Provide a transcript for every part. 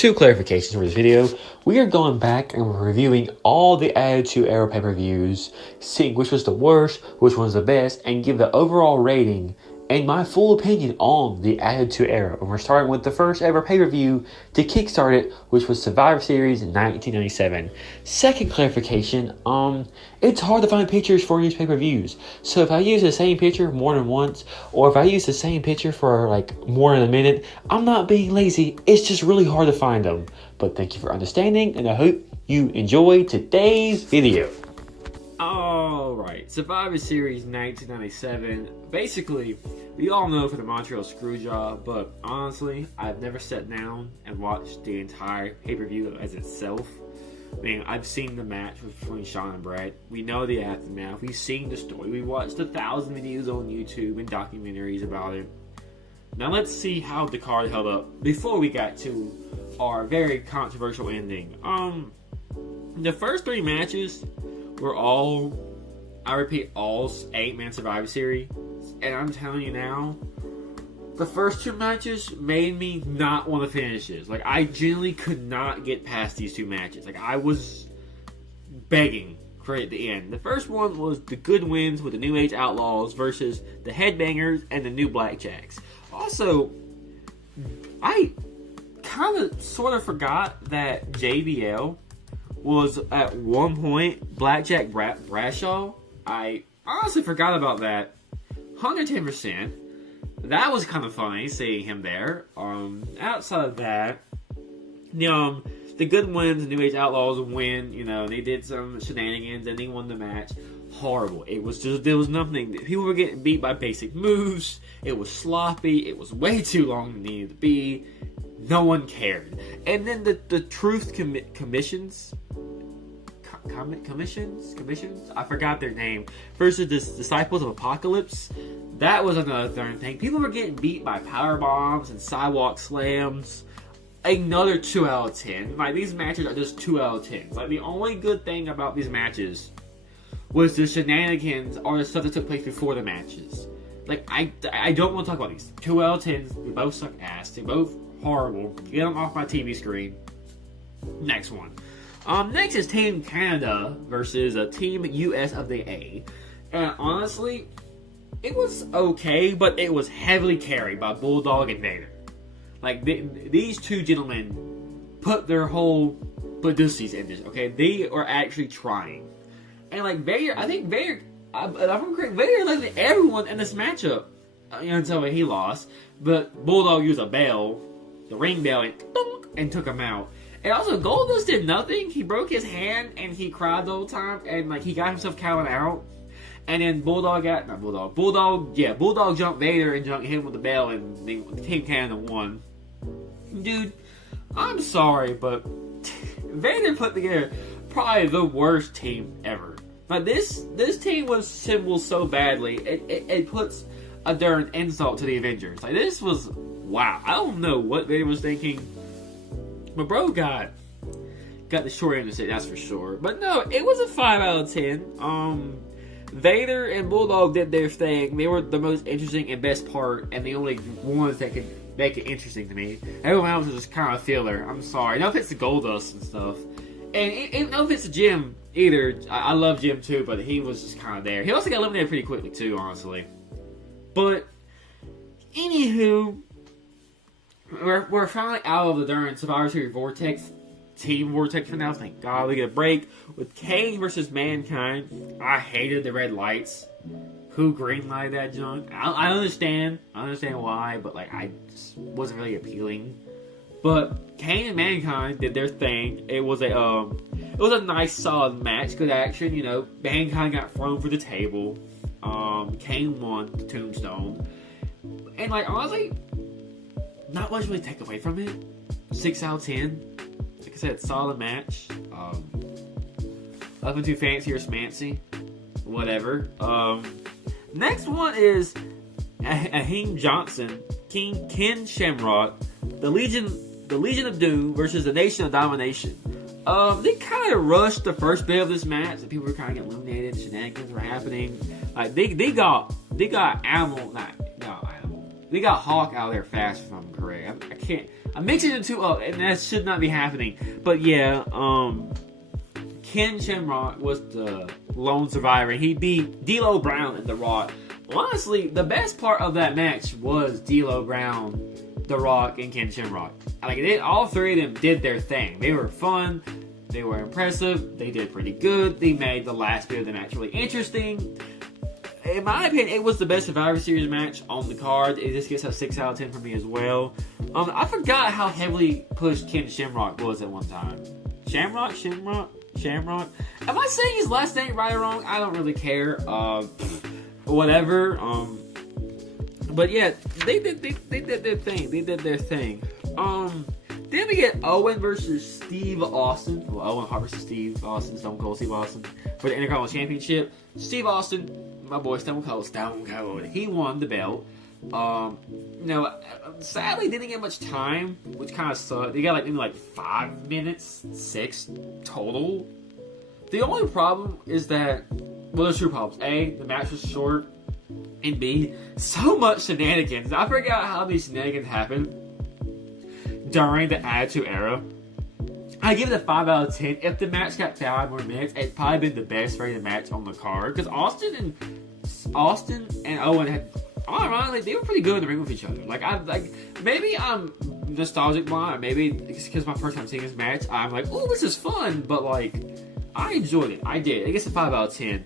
Two clarifications for this video. We are going back and we're reviewing all the Attitude Era pay-per-views, seeing which was the worst, which one's the best, and give the overall rating and my full opinion on the Attitude Era. And we're starting with the first ever pay-per-view to kickstart it, which was Survivor Series in 1997. Second clarification, it's hard to find pictures for these pay-per-views. So if I use the same picture more than once, or if I use the same picture for like more than a minute, I'm not being lazy, it's just really hard to find them. But thank you for understanding, and I hope you enjoy today's video. Alright, Survivor Series 1997. Basically, we all know for the Montreal Screwjob, but honestly, I've never sat down and watched the entire pay-per-view as itself. I mean, I've seen the match between Shawn and Bret. We know the aftermath. We've seen the story. We watched 1,000 videos on YouTube and documentaries about it. Now let's see how the card held up before we got to our very controversial ending. The first three matches were all, I repeat, all 8-man Survivor Series. And I'm telling you now, the first two matches made me not want to finish this. Like, I genuinely could not get past these two matches. Like, I was begging for it to end. The first one was the Good Wins with the New Age Outlaws versus the Headbangers and the New Blackjacks. Also, I kind of sort of forgot that JBL was at one point Blackjack Bradshaw. I honestly forgot about that. 110%. That was kind of funny seeing him there. Outside of that, the Good Wins, the New Age Outlaws win. You know, they did some shenanigans and they won the match. Horrible. It was just, there was nothing. People were getting beat by basic moves. It was sloppy. It was way too long than it needed to be. No one cared. And then the Truth Commissions, I forgot their name, versus the Disciples of Apocalypse. That was another thing. People were getting beat by power bombs and sidewalk slams. Another 2 out of 10. Like, these matches are just 2 out of 10. Like, the only good thing about these matches was the shenanigans or the stuff that took place before the matches. Like, I don't want to talk about these. 2 out of 10s. They both suck ass. They both horrible. Get them off my TV screen. Next one. Next is Team Canada versus Team US of the A. And honestly, it was okay, but it was heavily carried by Bulldog and Vader. Like, these two gentlemen put their whole Badusies in this, okay? They are actually trying. And, like, Vader, I think Vader, if I'm correct, Vader led everyone in this matchup until he lost. But Bulldog used a bell, the ring bell, and took him out. And also, Goldust did nothing. He broke his hand and he cried the whole time, and like he got himself counted out. And then Bulldog jumped Vader and hit him with the bell, and Team Canada won. Dude, I'm sorry, but Vader put together probably the worst team ever. Like, this team was assembled so badly, it puts a darn insult to the Avengers. Like, this was, wow. I don't know what Vader was thinking. My bro got the short end of it, that's for sure. But no, it was a 5 out of 10. Vader and Bulldog did their thing. They were the most interesting and best part, and the only ones that could make it interesting to me. Everyone else was just kind of filler. I'm sorry. No offense to Goldust and stuff. And no offense to Jim either. I love Jim too, but he was just kind of there. He also got eliminated pretty quickly too, honestly. But, anywho, we're finally out of the darn Survivor Series Vortex. Team Vortex for now. Thank God we get a break with Kane versus Mankind. I hated the red lights. Who greenlighted that junk? I understand why, but like, I just wasn't really appealing. But Kane and Mankind did their thing. It was a nice, solid match. Good action. You know, Mankind got thrown for the table. Kane won the Tombstone, and like, honestly, not much really take away from it. 6 out of 10. Like I said, solid match. Nothing too fancy or smancy. Whatever. Next one is Ahim Johnson, Ken Shamrock, the Legion of Doom versus the Nation of Domination. They kind of rushed the first bit of this match. People were kind of getting eliminated. Shenanigans were happening. Like, they got animal. They got Hawk out there fast, if I'm correct. I can't. I'm mixing the two up, and that should not be happening. But yeah, Ken Shamrock was the lone survivor. He beat D'Lo Brown and The Rock. Honestly, the best part of that match was D'Lo Brown, The Rock, and Ken Shamrock. Like, all three of them did their thing. They were fun. They were impressive. They did pretty good. They made the last bit of the match really interesting. In my opinion, it was the best Survivor Series match on the card. It just gets a 6 out of 10 for me as well. I forgot how heavily pushed Ken Shamrock was at one time. Shamrock? Am I saying his last name right or wrong? I don't really care. Whatever. But yeah, they did their thing. They did their thing. Then we get Owen versus Steve Austin. Well, Owen Hart versus Steve Austin, Stone Cold Steve Austin for the Intercontinental Championship. Steve Austin, my boy Stone Cold, he won the belt. Sadly didn't get much time, which kind of sucked. They got maybe 5 minutes, 6 total. The only problem is that, well, there's two problems. A, the match was short, and B, so much shenanigans. I forgot how these shenanigans happened during the Attitude Era. I give it a 5 out of 10. If the match got 5 more minutes, it'd probably been the best rated match on the card. Because Austin and Owen had, ironically, they were pretty good in the ring with each other. Maybe I'm nostalgic by it. Maybe it's because my first time seeing this match, I'm like, oh, this is fun. But I enjoyed it. I did. I guess a 5 out of 10.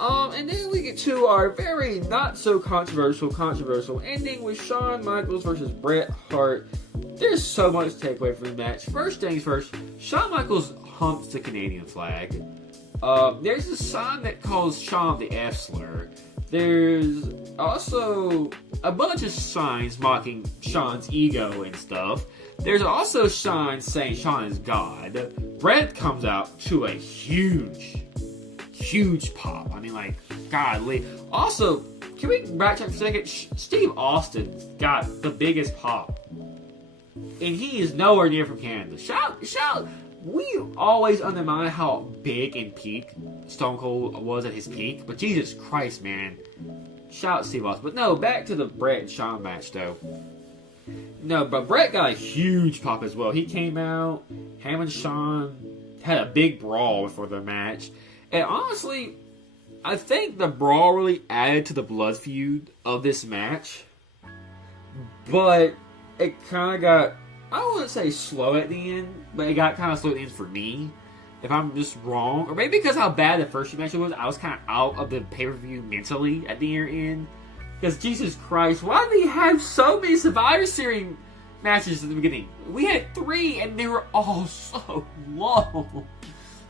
And then we get to our very not so controversial ending with Shawn Michaels versus Bret Hart. There's so much to take away from the match. First things first, Shawn Michaels humps the Canadian flag. There's a sign that calls Shawn the F slur. There's also a bunch of signs mocking Shawn's ego and stuff. There's also signs saying Shawn is God. Bret comes out to a huge pop. Godly. Also, can we backtrack for a second? Steve Austin's got the biggest pop. And he is nowhere near from Canada. Shout! We always undermine how big and peak Stone Cold was at his peak. But Jesus Christ, man. Shout out Steve Austin. But no, back to the Bret and Shawn match, though. No, but Bret got a huge pop as well. He came out, him and Shawn had a big brawl before the match. And honestly, I think the brawl really added to the blood feud of this match. But it kind of got, I wouldn't say slow at the end, but it got kind of slow at the end for me. If I'm just wrong. Or maybe because how bad the first match was, I was kind of out of the pay-per-view mentally at the end. Because Jesus Christ, why do we have so many Survivor Series matches at the beginning? We had 3 and they were all so long.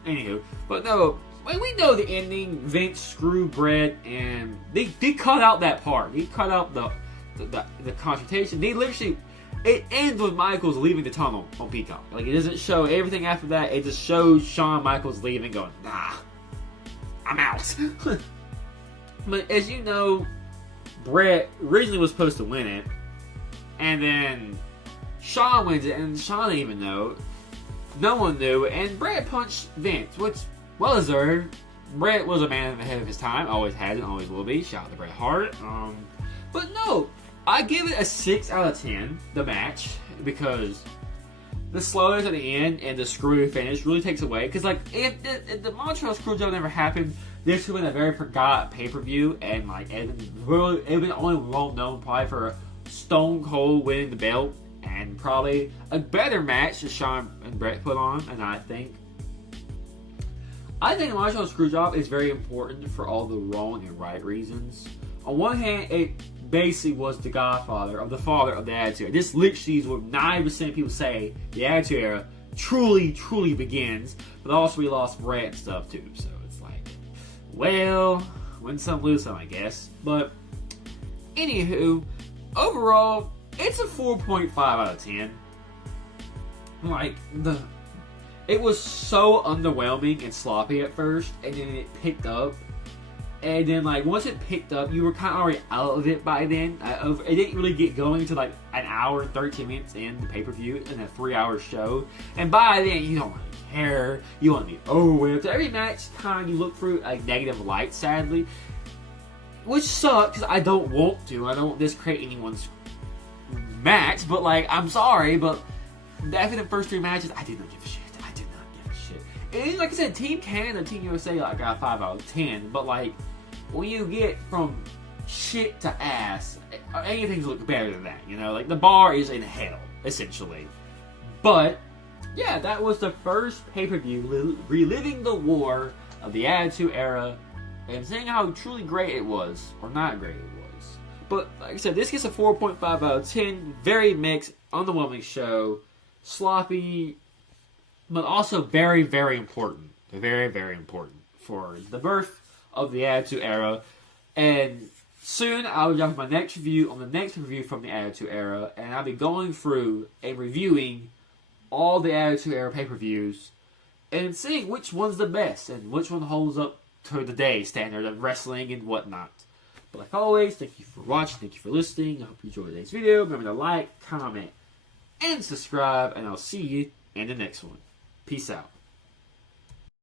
Anywho, but no, we know the ending. Vince screwed Bret, and they cut out that part. They cut out the confrontation. They literally, it ends with Michaels leaving the tunnel on Peacock. It doesn't show everything after that. It just shows Shawn Michaels leaving, going, nah, I'm out. But as you know, Bret originally was supposed to win it, and then Shawn wins it, and Shawn didn't even know. No one knew, and Bret punched Vince, which, well deserved. Bret was a man ahead of his time, always has and always will be. Shout out to Bret Hart. But no, I give it a 6 out of 10, the match, because the slowness at the end and the screwy finish really takes away. Because, if the Montreal Screwjob never happened, this would have been a very forgot pay-per-view, and, it would have been only well known probably for Stone Cold winning the belt, and probably a better match that Shawn and Bret put on, and I think the Montreal Screwjob is very important for all the wrong and right reasons. On one hand, it basically was the godfather of the father of the Attitude Era. This literally is what 90% of people say the Attitude Era truly begins. But also we lost Bret and stuff too. So it's well, win some, lose some, I guess. But anywho, overall, it's a 4.5 out of 10. It was so underwhelming and sloppy at first, and then it picked up. And then, once it picked up, you were kind of already out of it by then. It didn't really get going until, an hour and 13 minutes in the pay-per-view in a 3-hour show. And by then, you don't really care. You want to be over with. So every match, you look through a negative light, sadly. Which sucks, because I don't want to. I don't discredit anyone's match, but like, I'm sorry, but after the first 3 matches, I did not give a shit. I did not give a shit. And like I said, Team Canada, Team USA, like, got 5 out of 10, but like, when you get from shit to ass, anything's look better than that, you know? Like, the bar is in hell, essentially. But, yeah, that was the first pay-per-view reliving the war of the Attitude Era and seeing how truly great it was, or not great it was. But, like I said, this gets a 4.5 out of 10. Very mixed, underwhelming show. Sloppy, but also very, very important. Very, very important for the birth of the Attitude Era. And soon I'll be dropping my next review on the next review from the Attitude Era, and I'll be going through and reviewing all the Attitude Era pay-per-views and seeing which one's the best and which one holds up to the day standard of wrestling and whatnot. But like always, thank you for watching, thank you for listening. I hope you enjoyed today's video. Remember to like, comment, and subscribe, and I'll see you in the next one. Peace out.